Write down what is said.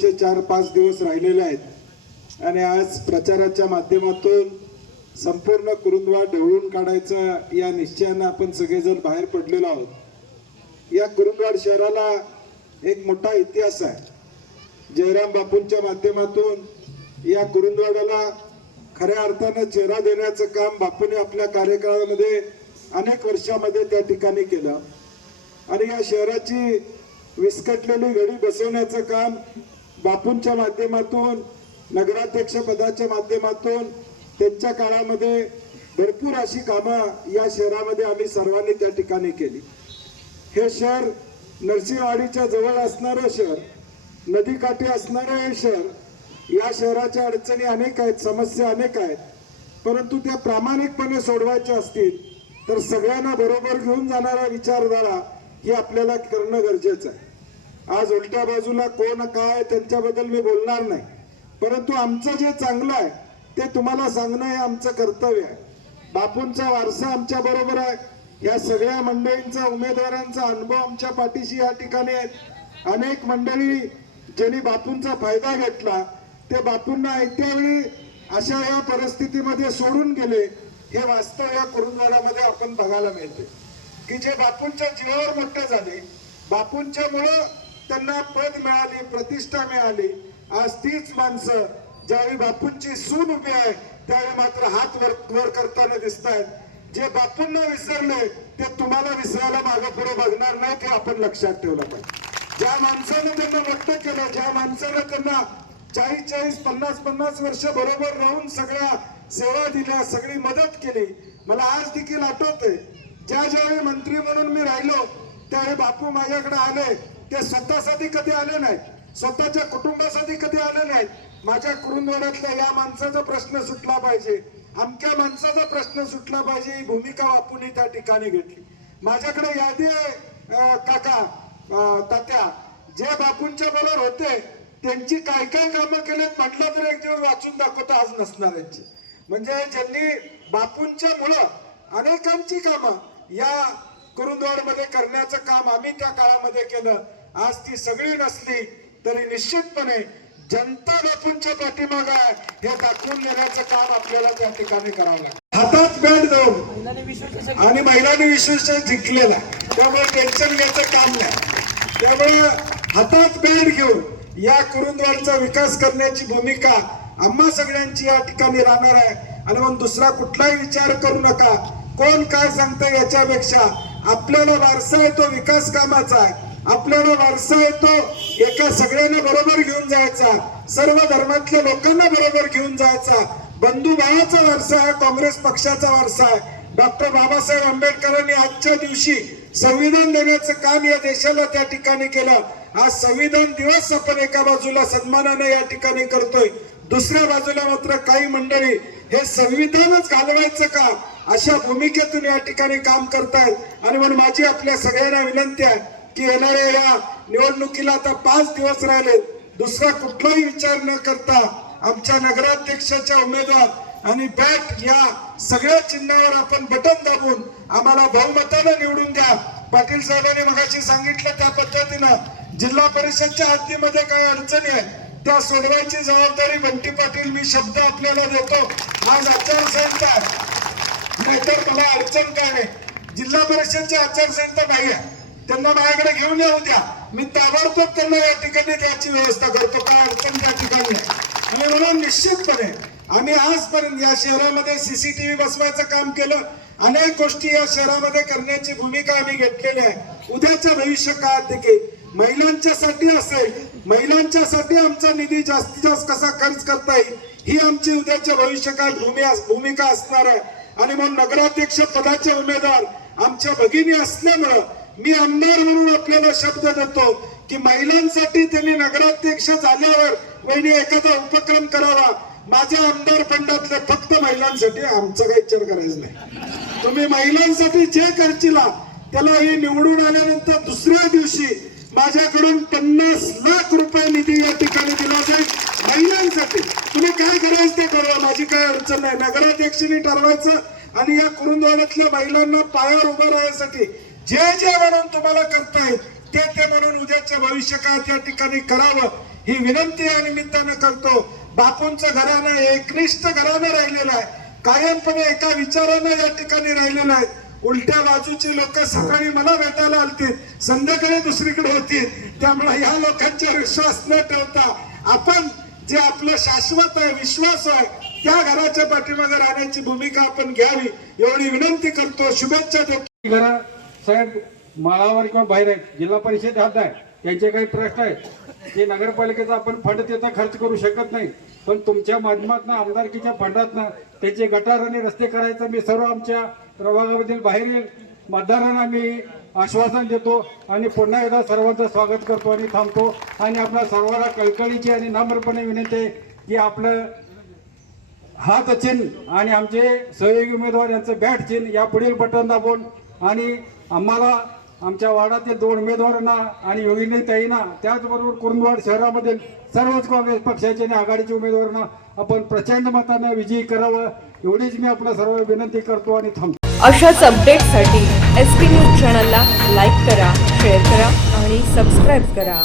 शेवटचे चार पाच दिवस राहिलेले आहेत. आणि आज प्रचाराच्या माध्यमातून संपूर्ण कुरुंदवा ढवळून काढायचं या निश्चयानं आपण सगळेजण बाहेर पडलेलो आहोत. या कुरुंदवाड शहराला एक मोठा इतिहास आहे. जयराम बापूंच्या माध्यमातून या कुरुंदवाडाला खऱ्या अर्थानं चेहरा देण्याचं काम बापूने आपल्या कार्यकाळामध्ये अनेक वर्षामध्ये त्या ठिकाणी केलं. आणि या शहराची विस्कटलेली घडी बसवण्याचं काम बापूंच्या माध्यमातून नगराध्यक्ष पदाच्या माध्यमातून त्यांच्या काळामध्ये भरपूर अशी कामं या शहरामध्ये आम्ही सर्वांनी त्या ठिकाणी केली. हे शहर नरसिंहवाडीच्या जवळ असणारं शहर नदीकाठी असणारं हे शहर या शहराच्या अडचणी अनेक आहेत समस्या अनेक आहेत. परंतु त्या प्रामाणिकपणे सोडवायच्या असतील तर सगळ्यांना बरोबर घेऊन जाणारा विचारधारा ही आपल्याला करणं गरजेचं आहे. आज उलट्या बाजूला कोण काय त्यांच्याबद्दल मी बोलणार नाही. परंतु आमचं जे चांगलं आहे ते तुम्हाला सांगणं हे आमचं कर्तव्य आहे. बापूंचा वारसा आमच्या बरोबर आहे. या सगळ्या मंडळींचा उमेदवारांचा अनुभव आमच्या पाठीशी या ठिकाणी आहेत. अनेक मंडळी ज्यांनी बापूंचा फायदा घेतला ते बापूंना ऐत्या वेळी अशा या परिस्थितीमध्ये सोडून गेले हे वास्तव या कुरुंदवाडामध्ये आपण बघायला मिळते. की जे बापूंच्या जीवावर मोठे झाले बापूंच्यामुळं त्यांना पद मिळाली प्रतिष्ठा मिळाली. आज तीच माणसं ज्यावेळी बापूंची सून उभी आहे त्यावेळी मात्र हात वर वर करताना दिसत आहेत जे बापूंना विसरले ते तुम्हाला विसरायला मागे पुढे बघणार नाही ते आपण लक्षात ठेवलं पाहिजे. ज्या माणसानं त्यांना व्यक्त केलं ज्या माणसानं त्यांना चाळीस चाळीस पन्नास पन्नास वर्ष बरोबर राहून सगळ्या सेवा दिल्या सगळी मदत केली मला आज देखील आठवते ज्या ज्यावेळी मंत्री म्हणून मी राहिलो त्यावेळी बापू माझ्याकडे आले ते स्वतःसाठी कधी आले नाहीत? स्वतःच्या कुटुंबासाठी कधी आले नाहीत? माझ्या कुरुंदवाड्यातल्या या माणसाचा प्रश्न सुटला पाहिजे. आमच्या माणसाचा प्रश्न सुटला पाहिजे ही भूमिका बापूंनी त्या ठिकाणी घेतली. माझ्याकडे यादी आहे काका तात्या. जे बापूंच्या बरोबर होते त्यांची काय काय कामं केलेत म्हटलं तर एक दिवस वाचून दाखवता आज नसणाऱ्यांची म्हणजे ज्यांनी बापूंच्या मुलं अनेकांची कामं या कुरुंदवाडमध्ये करण्याचं काम आम्ही त्या काळामध्ये केलं. आज ती सगळी नसली तरी निश्चितपणे जनता बापूंच्या पाठीमाग आहे. हे दाखवून देण्याचं काम आपल्याला त्या ठिकाणी करावं लागतं. हातात बॅट देऊन आणि महिलांनी विश्वास जिंकलेला त्यामुळे टेन्शन घ्यायचं काम नाही. त्यामुळे हातात बॅट घेऊन या कुरुंदवाडचा विकास करण्याची भूमिका आम्हा सगळ्यांची या ठिकाणी राहणार आहे. आणि मग दुसरा कुठलाही विचार करू नका. कोण काय सांगतं याच्यापेक्षा आपल्याला वारसा आहे तो विकास कामाचा आहे. आपल्याला वारसा येतो. एका सगळ्यांना बरोबर घेऊन जायचा. सर्व धर्मातल्या लोकांना बरोबर घेऊन जायचा. बंधुभावाचा वारसा हा काँग्रेस पक्षाचा वारसा आहे. डॉक्टर बाबासाहेब आंबेडकरांनी आजच्या दिवशी संविधान देण्याचं काम या देशाला त्या ठिकाणी केलं. आज संविधान दिवस आपण एका बाजूला सन्मानाने या ठिकाणी करतोय. दुसऱ्या बाजूला मात्र काही मंडळी हे संविधानच घालवायचं का अशा भूमिकेतून या ठिकाणी काम करतायत. आणि म्हणून माझी आपल्या सगळ्यांना विनंती आहे की येणाऱ्या या निवडणुकीला आता पाच दिवस राहिले. दुसरा कुठलाही विचार न करता आमच्या नगराध्यक्षाच्या उमेदवार आणि बॅट या सगळ्या चिन्हावर आपण बटन दाबून आम्हाला बहुमतानं निवडून द्या. पाटील साहेबांनी मगाशी सांगितलं त्या पद्धतीनं जिल्हा परिषदच्या हद्दीमध्ये काय अडचणी आहेत त्या सोडवायची जबाबदारी बंटी पाटील मी शब्द आपल्याला देतो. आज आचारसंहिता नाहीतर मला अडचण काय नाही. जिल्हा परिषदची आचारसंहिता नाही आहे. त्यांना माझ्याकडे घेऊन या उद्या मी ताबडतोब त्यांना या ठिकाणी त्याची व्यवस्था करतो. काय अडचण त्या ठिकाणी आणि म्हणून निश्चितपणे आम्ही आजपर्यंत या शहरामध्ये सीसीटीव्ही बसवायचं काम केलं. अनेक गोष्टी या शहरामध्ये करण्याची भूमिका आम्ही घेतलेली आहे. उद्याच्या भविष्य काळात देखील महिलांच्यासाठी असेल महिलांच्यासाठी आमचा निधी जास्तीत जास्त कसा खर्च करता येईल ही आमची उद्याच्या भविष्यकाळ भूमी भूमिका असणार आहे. आणि म्हणून नगराध्यक्ष पदाचे उमेदवार आमच्या भगिनी असल्यामुळं मी आमदार म्हणून आपल्याला शब्द देतो की महिलांसाठी त्यांनी नगराध्यक्ष झाल्यावर वहिनी एखादा उपक्रम करावा. माझ्या आमदार फंडातले फक्त महिलांसाठी आमचं काही विचार करायचं नाही. तुम्ही महिलांसाठी जे करचिला त्याला हे निवडून आल्यानंतर दुसऱ्या दिवशी माझ्याकडून पन्नास लाख रुपये निधी या ठिकाणी दिला जाईल महिलांसाठी. तुम्ही काय करायचं ते ठरवा. माझी काय अडचण नाही. नगराध्यक्षांनी ठरवायचं आणि या कुरुंदवाड्यातल्या महिलांना पायावर उभं राहण्यासाठी जे जे म्हणून तुम्हाला करता येईल ते ते म्हणून उद्याच्या भविष्यकाळात या ठिकाणी करावं ही विनंती या निमित्तानं करतो. बापूंचं घराणं एकनिष्ठ घराणं राहिलेलं आहे. कायमपणे एका विचारानं या ठिकाणी राहिलेलं आहे. उलट्या बाजूची लोक सकाळी मला भेटायला आलतील संध्याकाळी दुसरीकडे होतील त्यामुळे या लोकांचा विश्वास न ठेवता आपण जे आपलं शाश्वत आहे विश्वास आहे त्या घराच्या पाठीमागे राहण्याची भूमिका आपण घ्यावी एवढी विनंती करतो. शुभेच्छा देतो. घरं साहेब माळावर किंवा बाहेर आहेत जिल्हा परिषद हात आहे त्यांचे काही प्रश्न आहेत. ते नगरपालिकेचा आपण फंड त्याचा खर्च करू शकत नाही. पण तुमच्या माध्यमातून आमदारकीच्या फंडातनं त्याचे गटार आणि रस्ते करायचं मी सर्व आमच्या प्रभागामधील बाहेर येईल मतदारांना मी आश्वासन देतो आणि पुन्हा एकदा सर्वांचं स्वागत करतो आणि थांबतो. आणि आपल्या सर्वांना कळकळीची आणि नम्रपणे विनंती आहे की आपलं हात चिन्ह आणि आमचे सहयोगी उमेदवार यांचं बॅट चिन्ह या पुढील बटन दाबून आणि आम्हाला आमच्या वार्डातील दोन उमेदवारांना आणि योगिनी ताईंना त्याचबरोबर कुरुंदवाड शहरामधील सर्वच काँग्रेस पक्षाचे आणि आघाडीच्या उमेदवारांना आपण प्रचंड मतानं विजयी करावं एवढीच मी आपल्या सर्व विनंती करतो आणि थांबतो. अशाच अपडेटसाठी एस पी न्यूज चॅनलला लाईक करा शेअर करा आणि सबस्क्राईब करा.